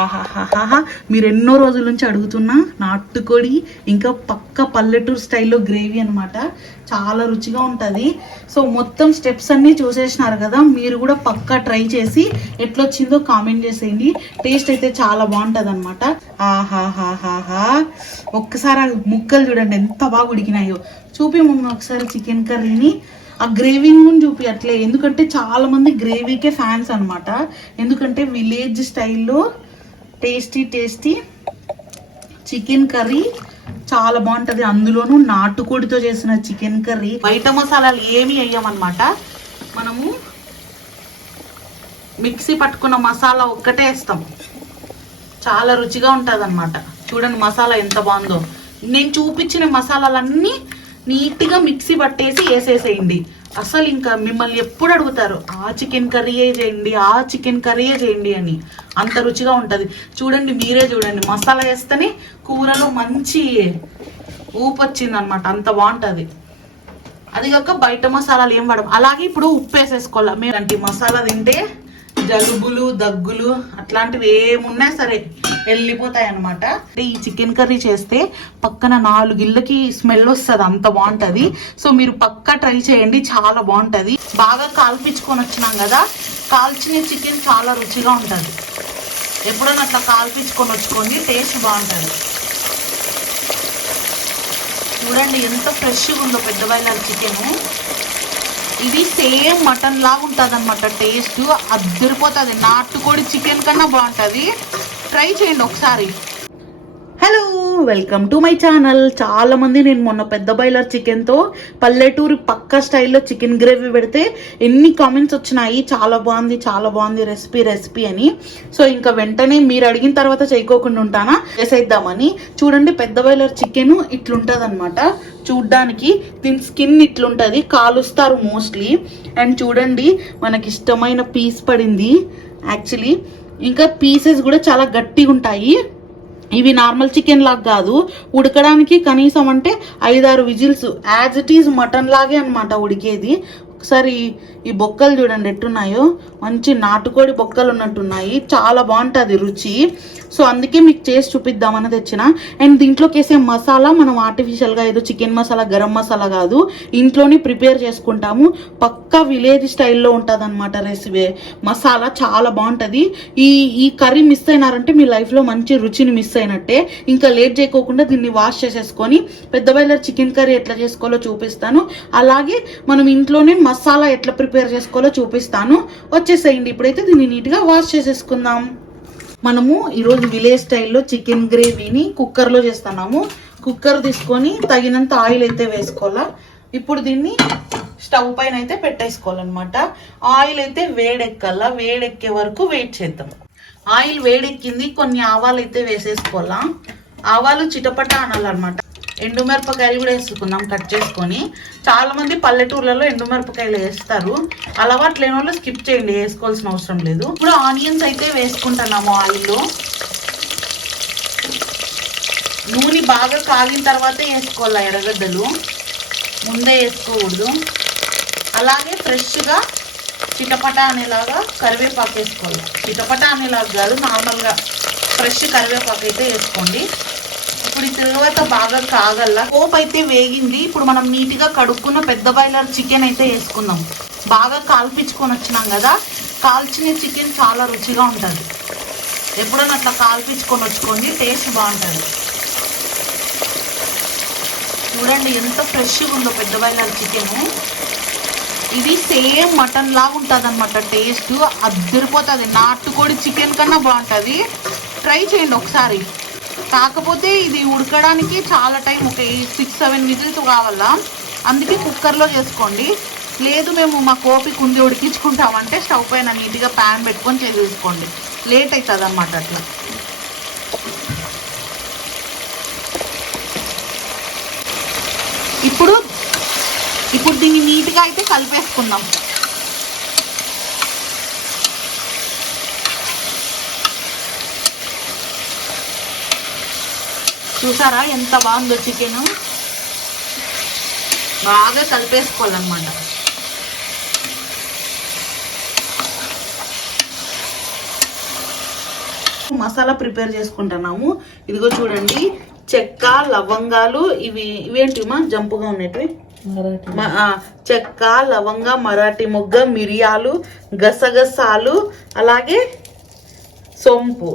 ఆహాహాహా, మీరు ఎన్నో రోజుల నుంచి అడుగుతున్న నాటుకోడి ఇంకా పక్క పల్లెటూరు స్టైల్లో గ్రేవీ అనమాట. చాలా రుచిగా ఉంటుంది. సో మొత్తం స్టెప్స్ అన్నీ చూసేసినారు కదా, మీరు కూడా పక్కా ట్రై చేసి ఎట్లొచ్చిందో కామెంట్ చేసేయండి. టేస్ట్ అయితే చాలా బాగుంటుంది అనమాట. ఆహాహాహాహా, ఒక్కసారి ముక్కలు చూడండి ఎంత బాగా ఉడికినాయో. చూపి మమ్మీ ఒకసారి చికెన్ కర్రీని, ఆ గ్రేవీని చూపి అట్లే, ఎందుకంటే చాలా మంది గ్రేవీకే ఫ్యాన్స్ అనమాట. ఎందుకంటే విలేజ్ స్టైల్లో టేస్టీ చికెన్ కర్రీ చాలా బాగుంటుంది. అందులోనూ నాటుకోడితో చేసిన చికెన్ కర్రీ. బయట మసాలాలు ఏమి వేయమన్నమాట. మనము మిక్సీ పట్టుకున్న మసాలా ఒక్కటే వేస్తాం. చాలా రుచిగా ఉంటుంది అనమాట. చూడండి మసాలా ఎంత బాగుందో. నేను చూపించిన మసాలాలన్నీ నీట్గా మిక్సీ పట్టేసి వేసేసేయండి. అసలు ఇంకా మిమ్మల్ని ఎప్పుడు అడుగుతారు ఆ చికెన్ కర్రీయే చేయండి, ఆ చికెన్ కర్రీయే చేయండి అని. అంత రుచిగా ఉంటుంది. చూడండి, మీరే చూడండి, మసాలా వేస్తేనే కూరలో మంచి ఊపు వచ్చింది అనమాట. అంత బాగుంటుంది. అది కాక బయట మసాలాలు ఏం పడవు. అలాగే ఇప్పుడు ఉప్పు వేసేసుకోవాలి. మీరు అంటే మసాలా తింటే జలుబులు దగ్గులు అట్లాంటివి ఏమున్నా సరే వెళ్ళిపోతాయి అనమాట. ఈ చికెన్ కర్రీ చేస్తే పక్కన 4 ఇళ్ళకి స్మెల్ వస్తుంది. అంత బాగుంటుంది. సో మీరు పక్కా ట్రై చేయండి, చాలా బాగుంటుంది. బాగా కాల్పించుకొని వచ్చినాం కదా, కాల్చిన చికెన్ చాలా రుచిగా ఉంటుంది. ఎప్పుడైనా అట్లా కాల్పించుకొని వచ్చుకోండి, టేస్ట్ బాగుంటుంది. చూడండి ఎంత ఫ్రెష్గా ఉందో పెద్ద బాయిలర్ చికెను. ఇది సేమ్ మటన్ లాగా ఉంటుంది అనమాట. టేస్ట్ అద్దరిపోతుంది. నాటుకోడి చికెన్ కన్నా బాగుంటుంది. ట్రై చేయండి ఒకసారి. Hello, welcome to my channel. చాలా మంది నేను మొన్న పెద్ద బాయిలర్ చికెన్తో పల్లెటూరు పక్క స్టైల్లో చికెన్ గ్రేవీ పెడితే ఎన్ని కామెంట్స్ వచ్చినాయి, చాలా బాగుంది రెసిపీ అని. సో ఇంకా వెంటనే మీరు అడిగిన తర్వాత చేయకోకుండా ఉంటానా, చేసేద్దామని. చూడండి పెద్ద బాయిలర్ చికెన్ ఇట్లుంటుంది అనమాట. చూడ్డానికి దీని స్కిన్ ఇట్లుంటుంది, కాలుస్తారు మోస్ట్లీ. అండ్ చూడండి మనకి ఇష్టమైన పీస్ పడింది యాక్చువల్లీ. ఇంకా పీసెస్ కూడా చాలా గట్టిగా ఉంటాయి. ఇవి నార్మల్ చికెన్ లాగా కాదు, ఉడకడానికి కనీసం అంటే 5-6 whistles. As it is mutton లాగే అనమాట ఉడికేది. ఒకసారి ఈ బొక్కలు చూడండి ఎట్టున్నాయో, మంచి నాటుకోడి బొక్కలు ఉన్నట్టున్నాయి. చాలా బాగుంటుంది రుచి. సో అందుకే మీకు చేసి చూపిద్దామని తెచ్చిన. అండ్ దీంట్లోకి వేసే మసాలా మనం ఆర్టిఫిషియల్గా ఏదో చికెన్ మసాలా గరం మసాలా కాదు, ఇంట్లోనే ప్రిపేర్ చేసుకుంటాము. పక్కా విలేజ్ స్టైల్లో ఉంటుంది అనమాట రెసిపీ. మసాలా చాలా బాగుంటుంది. ఈ కర్రీ మిస్ అయినారంటే మీ లైఫ్లో మంచి రుచిని మిస్ అయినట్టే. ఇంకా లేట్ చేయకోకుండా దీన్ని వాష్ చేసేసుకొని పెద్ద బాయిలర్ చికెన్ కర్రీ ఎట్లా చేసుకోవాలో చూపిస్తాను. అలాగే మనం ఇంట్లోనే మసాలా ఎట్లా ప్రిపేర్ చేసుకోవాలో చూపిస్తాను. వచ్చేసేయండి. ఇప్పుడైతే దీన్ని నీట్గా వాష్ చేసేసుకుందాం. మనము ఈరోజు విలేజ్ స్టైల్లో చికెన్ గ్రేవీని కుక్కర్లో చేస్తున్నాము. కుక్కర్ తీసుకొని తగినంత ఆయిల్ అయితే వేసుకోవాలా. ఇప్పుడు దీన్ని స్టవ్ పైన అయితే పెట్టేసుకోవాలన్నమాట. ఆయిల్ అయితే వేడెక్కాలా. వేడెక్కే వరకు వెయిట్ చేద్దాం. ఆయిల్ వేడెక్కింది, కొన్ని ఆవాలు అయితే వేసేసుకోవాలా. ఆవాలు చిటపట అనాలన్నమాట. ఎండుమిరపకాయలు కూడా వేసుకున్నాం కట్ చేసుకొని. చాలా మంది పల్లెటూర్లలో ఎండుమిరపకాయలు వేస్తారు. అలవాటు లేని వాళ్ళు స్కిప్ చేయండి, వేసుకోవాల్సిన అవసరం లేదు. ఇప్పుడు ఆనియన్స్ అయితే వేసుకుంటున్నాము ఆయిల్లో. నూనె బాగా కాగిన తర్వాతే వేసుకోవాలి ఎర్రగడ్డలు, ముందే వేసుకోకూడదు. అలాగే ఫ్రెష్గా చిటపట అనేలాగా కరివేపాకు వేసుకోవాలి. చిటపట అనేలాగా కాదు, నార్మల్గా ఫ్రెష్ కరివేపాకు అయితే వేసుకోండి. ఇప్పుడు ఈ తర్వాత బాగా కాగల. పోపు అయితే వేగింది. ఇప్పుడు మనం నీట్గా కడుక్కున్న పెద్ద బాయిలర్ చికెన్ అయితే వేసుకుందాం. బాగా కాల్పించుకొని వచ్చినాం కదా, కాల్చిన చికెన్ చాలా రుచిగా ఉంటుంది. ఎప్పుడైనా అట్లా కాల్పించుకొని వచ్చుకోండి, టేస్ట్ బాగుంటుంది. చూడండి ఎంత ఫ్రెష్గా ఉందో పెద్ద బాయిలర్ చికెన్. ఇది సేమ్ మటన్ లాగా ఉంటుంది అనమాట. టేస్ట్ అద్దరిపోతుంది. నాటుకోడి చికెన్ కన్నా బాగుంటుంది. ట్రై చేయండి ఒకసారి. కాకపోతే ఇది ఉడకడానికి చాలా టైం, ఒక 6-7 విజిల్స్ కావాలా. అందుకే కుక్కర్లో చేసుకోండి. లేదు మేము మా ఓపిక ఉంది ఉడికించుకుంటామంటే స్టవ్ పైన నీట్గా ప్యాన్ పెట్టుకొని చేసేసుకోండి. లేట్ అవుతుంది అన్నమాట అట్లా. ఇప్పుడు దీన్ని నీట్గా అయితే కలిపేసుకుందాం. చూసారా ఎంత బాగుందో చికెన్. బాగా కలిపేసుకోవాలన్నమాట. మసాలా ప్రిపేర్ చేసుకుంటున్నాము. ఇదిగో చూడండి, చెక్క, లవంగాలు, ఇవేంటిమా జంపుగా ఉన్నట్టు, చెక్క, లవంగ, మరాఠీ మొగ్గ, మిరియాలు, గసగసాలు, అలాగే సోంపు,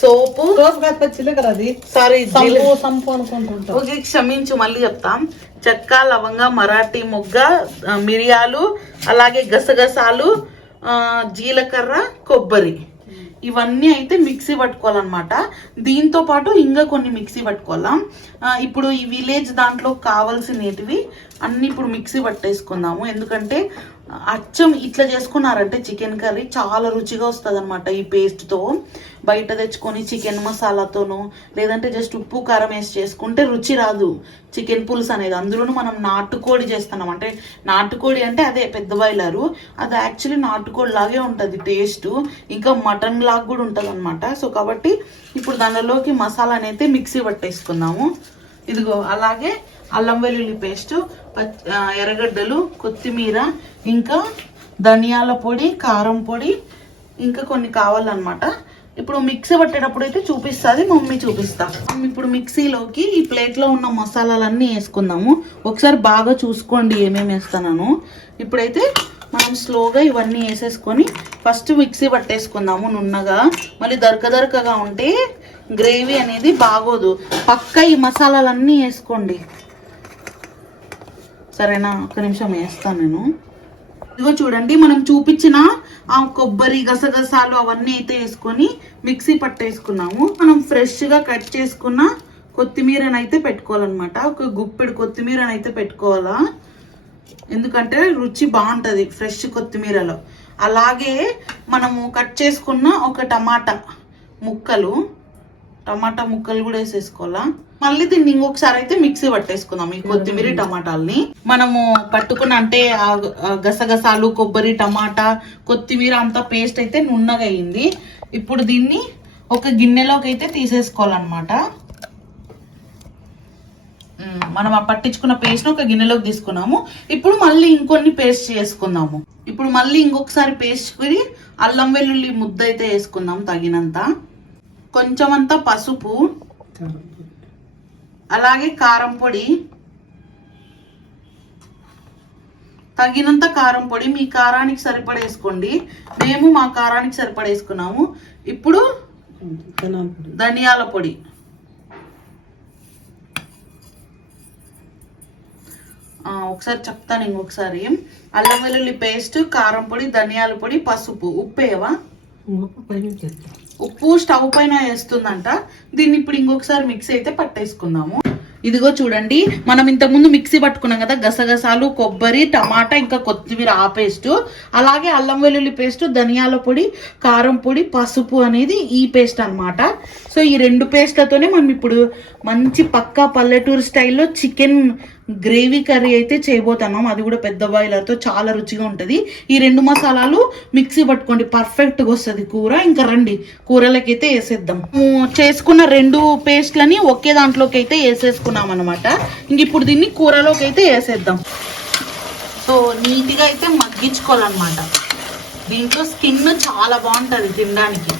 సోపు, సారీ ఓకే క్షమించు, మళ్ళీ చెప్తాం. చెక్క, లవంగ, మరాఠీ మొగ్గ, మిరియాలు, అలాగే గసగసాలు, జీలకర్ర, కొబ్బరి, ఇవన్నీ అయితే మిక్సీ పట్టుకోవాలన్నమాట. దీంతో పాటు ఇంకా కొన్ని మిక్సీ పట్టుకోవాలా. ఇప్పుడు ఈ విలేజ్ దాంట్లో కావాల్సినవి అన్ని ఇప్పుడు మిక్సీ పట్టేసుకుందాము. ఎందుకంటే అచ్చం ఇట్లా చేసుకున్నారంటే చికెన్ కర్రీ చాలా రుచిగా వస్తుంది అనమాట. ఈ పేస్ట్తో బయట తెచ్చుకొని చికెన్ మసాలాతోనూ లేదంటే జస్ట్ ఉప్పు కారం వేసి చేసుకుంటే రుచి రాదు చికెన్ పులుసు అనేది. అందులోనూ మనం నాటుకోడి చేస్తున్నాం. అంటే నాటుకోడి అంటే అదే పెద్ద బాయిలరు, అది యాక్చువల్లీ నాటుకోడి లాగే ఉంటుంది టేస్ట్, ఇంకా మటన్ లాగా కూడా ఉంటుంది అనమాట. సో కాబట్టి ఇప్పుడు దానిలోకి మసాలా అనేది మిక్సీ పట్టేసుకుందాము. ఇదిగో అలాగే అల్లం వెల్లుల్లి పేస్టు, ఎర్రగడ్డలు, కొత్తిమీర, ఇంకా ధనియాల పొడి, కారం పొడి, ఇంకా కొన్ని కావాలన్నమాట. ఇప్పుడు మిక్సీ పట్టేటప్పుడు అయితే చూపిస్తుంది మమ్మీ, చూపిస్తా. ఇప్పుడు మిక్సీలోకి ఈ ప్లేట్లో ఉన్న మసాలాలన్నీ వేసుకుందాము. ఒకసారి బాగా చూసుకోండి ఏమేమి వేస్తాను. ఇప్పుడైతే మనం స్లోగా ఇవన్నీ వేసేసుకొని ఫస్ట్ మిక్సీ పట్టేసుకుందాము నున్నగా. మళ్ళీ దరకగా ఉంటే గ్రేవీ అనేది బాగోదు. పక్క ఈ మసాలాలన్నీ వేసుకోండి, సరేనా? ఒక నిమిషం వేస్తాను నేను. ఇదిగో చూడండి, మనం చూపించిన ఆ కొబ్బరి, గసగసాలు అవన్నీ అయితే వేసుకొని మిక్సీ పట్టేసుకున్నాము. మనం ఫ్రెష్గా కట్ చేసుకున్న కొత్తిమీరనైతే పెట్టుకోవాలన్నమాట. ఒక గుప్పెడు కొత్తిమీరనైతే పెట్టుకోవాలా, ఎందుకంటే రుచి బాగుంటుంది ఫ్రెష్ కొత్తిమీరలో. అలాగే మనము కట్ చేసుకున్న ఒక టమాటా ముక్కలు కూడా వేసేసుకోవాలా. మళ్ళీ దీన్ని ఇంకొకసారి అయితే మిక్సీ పట్టేసుకుందాం. ఈ కొత్తిమీర, టమాటాలని మనము పట్టుకున్న అంటే గసగసాలు, కొబ్బరి, టమాటా, కొత్తిమీర అంతా పేస్ట్ అయితే నున్నగా అయింది. ఇప్పుడు దీన్ని ఒక గిన్నెలోకి అయితే తీసేసుకోవాలన్నమాట. మనం ఆ పట్టించుకున్న పేస్ట్ ఒక గిన్నెలోకి తీసుకున్నాము. ఇప్పుడు మళ్ళీ ఇంకొన్ని పేస్ట్ చేసుకుందాము. ఇప్పుడు మళ్ళీ ఇంకొకసారి పేస్ట్కి అల్లం వెల్లుల్లి ముద్ద అయితే వేసుకుందాం తగినంత. కొంచెం అంతా పసుపు, అలాగే కారం పొడి, తగినంత కారం పొడి. మీ కారానికి సరిపడేసుకోండి, మేము మా కారానికి సరిపడేసుకున్నాము. ఇప్పుడు ధనియాల పొడి, ఒకసారి చెప్తాను ఇంకొకసారి. అల్లం వెల్లుల్లి పేస్ట్, కారం పొడి, ధనియాల పొడి, పసుపు. ఉప్పు వేయవా? ఉప్పు స్టవ్ పైన వేస్తుందంట. దీన్ని ఇప్పుడు ఇంకొకసారి మిక్సీ అయితే పట్టేసుకుందాము. ఇదిగో చూడండి, మనం ఇంతకుముందు మిక్సీ పట్టుకున్నాం కదా, గసగసాలు, కొబ్బరి, టమాటా, ఇంకా కొత్తిమీర ఆ పేస్ట్, అలాగే అల్లం వెల్లుల్లి పేస్ట్, ధనియాల పొడి, కారం పొడి, పసుపు అనేది ఈ పేస్ట్ అన్నమాట. సో ఈ రెండు పేస్ట్లతోనే మనం ఇప్పుడు మంచి పక్కా పల్లెటూరు స్టైల్లో చికెన్ గ్రేవీ కర్రీ అయితే చేయబోతున్నాం. అది కూడా పెద్ద బాయిలర్తో చాలా రుచిగా ఉంటుంది. ఈ రెండు మసాలాలు మిక్సీ పట్టుకోండి, పర్ఫెక్ట్గా వస్తుంది కూర. ఇంకా రండి కూరలకైతే వేసేద్దాం. చేసుకున్న రెండు పేస్ట్లని ఒకే దాంట్లోకి అయితే వేసేసుకున్నాం అనమాట. ఇంక ఇప్పుడు దీన్ని కూరలోకి అయితే వేసేద్దాం. సో నీట్గా అయితే మగ్గించుకోవాలన్నమాట. దీంట్లో స్కిన్ చాలా బాగుంటుంది తినడానికి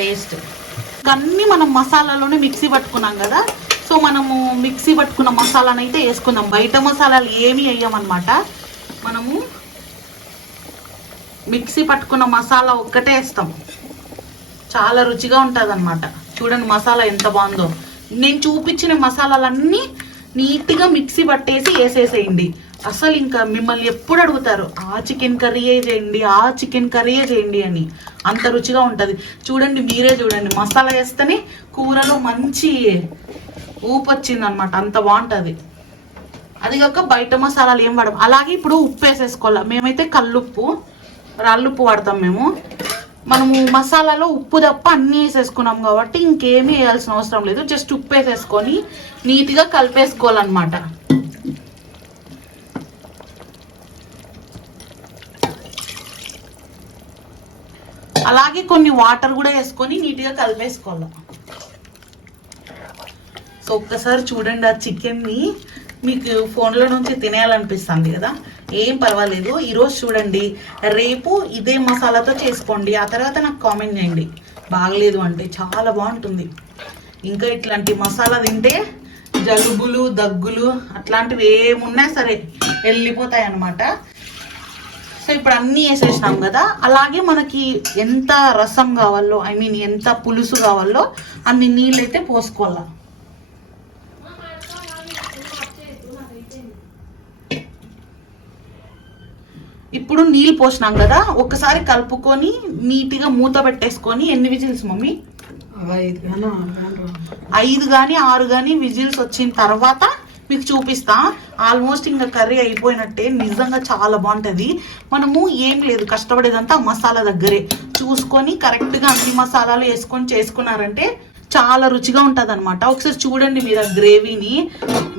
టేస్ట్. అన్నీ మనం మసాలాలోనే మిక్సీ పట్టుకున్నాం కదా, సో మనము మిక్సీ పట్టుకున్న మసాలాను అయితే వేసుకుందాం. బయట మసాలాలు ఏమీ వేయమన్నమాట. మనము మిక్సీ పట్టుకున్న మసాలా ఒక్కటే వేస్తాం, చాలా రుచిగా ఉంటుంది అన్నమాట. చూడండి మసాలా ఎంత బాగుందో. నేను చూపించిన మసాలాలన్నీ నీట్గా మిక్సీ పట్టేసి వేసేసేయండి. అసలు ఇంకా మిమ్మల్ని ఎప్పుడు అడుగుతారు ఆ చికెన్ కర్రీయే చేయండి, ఆ చికెన్ కర్రీయే చేయండి అని, అంత రుచిగా ఉంటుంది. చూడండి, మీరే చూడండి, మసాలా వేస్తేనే కూరలో మంచి ఊపు వచ్చింది అనమాట, అంత బాగుంటుంది. అది కాక బయట మసాలాలు ఏం వాడము. అలాగే ఇప్పుడు ఉప్పు వేసేసుకోవాలి. మేమైతే కల్లుప్పు, రాళ్ళుప్పు వాడతాం మేము. మనము మసాలాలో ఉప్పు తప్ప అన్నీ వేసేసుకున్నాం కాబట్టి ఇంకేమీ వేయాల్సిన అవసరం లేదు. జస్ట్ ఉప్పు వేసేసుకొని నీట్గా కలిపేసుకోవాలన్నమాట. అలాగే కొన్ని వాటర్ కూడా వేసుకొని నీట్గా కలిపేసుకోవాలి. సో ఒక్కసారి చూడండి, ఆ చికెన్ని మీకు ఫోన్లో నుంచి తినేయాలనిపిస్తుంది కదా, ఏం పర్వాలేదు. ఈరోజు చూడండి, రేపు ఇదే మసాలాతో చేసుకోండి. ఆ తర్వాత నాకు కామెంట్ చేయండి బాగలేదు అంటే. చాలా బాగుంటుంది. ఇంకా ఇట్లాంటి మసాలా తింటే జలుబులు దగ్గులు అట్లాంటివి ఏమున్నా సరే వెళ్ళిపోతాయి అన్నమాట. సో ఇప్పుడు అన్నీ వేసేసినాం కదా, అలాగే మనకి ఎంత రసం కావాలో, ఐ మీన్ ఎంత పులుసు కావాలో అన్ని నీళ్ళు అయితే పోసుకోవాలి. ఇప్పుడు నీళ్ళు పోసినాం కదా, ఒకసారి కలుపుకొని నీట్గా మూత పెట్టేసుకొని. ఎన్ని విజిల్స్ మమ్మీ? 5 కానీ 6 కానీ విజిల్స్ వచ్చిన తర్వాత మీకు చూపిస్తా. ఆల్మోస్ట్ ఇంకా కర్రీ అయిపోయినట్టే. నిజంగా చాలా బాగుంటుంది. మనము ఏం లేదు, కష్టపడేదంతా మసాలా దగ్గరే చూసుకొని కరెక్ట్గా అన్ని మసాలాలు వేసుకొని చేసుకున్నారంటే చాలా రుచిగా ఉంటుంది అనమాట. ఒకసారి చూడండి మీరు ఆ గ్రేవీని.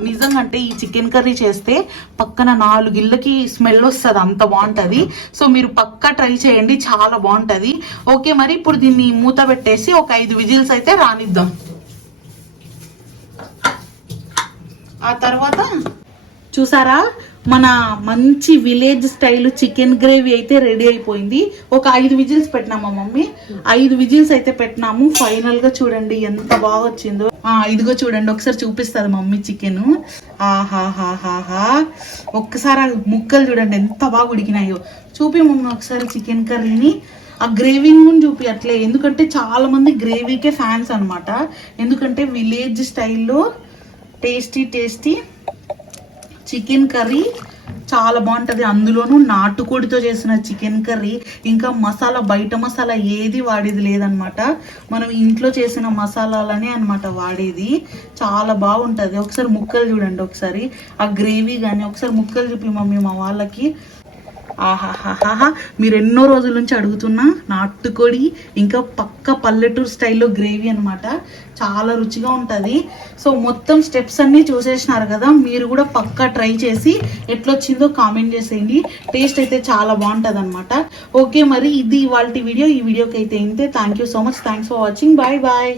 నిజంగా అంటే ఈ చికెన్ కర్రీ చేస్తే పక్కన 4 ఇళ్ళకి స్మెల్ వస్తుంది, అంత బాగుంటుంది. సో మీరు పక్కా ట్రై చేయండి, చాలా బాగుంటుంది. ఓకే, మరి ఇప్పుడు దీన్ని మూత పెట్టేసి ఒక 5 విజిల్స్ అయితే రానిద్దాం. ఆ తర్వాత చూసారా, మన మంచి విలేజ్ స్టైల్ చికెన్ గ్రేవీ అయితే రెడీ అయిపోయింది. ఒక 5 విజిల్స్ పెట్టినామా మమ్మీ? 5 విజిల్స్ అయితే పెట్టినాము. ఫైనల్ గా చూడండి ఎంత బాగా వచ్చిందో. ఇదిగో చూడండి, ఒకసారి చూపిస్తుంది మమ్మీ చికెన్. ఆహాహాహాహా, ఒక్కసారి ముక్కలు చూడండి ఎంత బాగా ఉడికినాయో. చూపి మమ్మీ ఒకసారి చికెన్ కర్రీని. ఆ గ్రేవీని చూపి అట్లే, ఎందుకంటే చాలా మంది గ్రేవీకే ఫ్యాన్స్ అనమాట. ఎందుకంటే విలేజ్ స్టైల్లో టేస్టీ టేస్టీ చికెన్ కర్రీ చాలా బాగుంటుంది. అందులోనూ నాటుకోడితో చేసిన చికెన్ కర్రీ. ఇంకా మసాలా బయట మసాలా ఏది వాడేది లేదనమాట. మనం ఇంట్లో చేసిన మసాలాలనే అనమాట వాడేది. చాలా బాగుంటుంది. ఒకసారి ముక్కలు చూడండి, ఒకసారి ఆ గ్రేవీ కానీ. ఒకసారి ముక్కలు చూపి మమ్మీ మా వాళ్ళకి. ఆహాహాహా, మీరు ఎన్నో రోజుల నుంచి అడుగుతున్న నాటుకోడి ఇంకా పక్క పల్లెటూరు స్టైల్లో గ్రేవీ అనమాట. చాలా రుచిగా ఉంటుంది. సో మొత్తం స్టెప్స్ అన్నీ చూసేసినారు కదా, మీరు కూడా పక్కా ట్రై చేసి ఎట్లొచ్చిందో కామెంట్ చేసేయండి. టేస్ట్ అయితే చాలా బాగుంటుంది అనమాట. ఓకే, మరి ఇది ఇవాళ వీడియో. ఈ వీడియోకి అయితే ఇంతే. Thank you so much. Thanks for watching. Bye bye.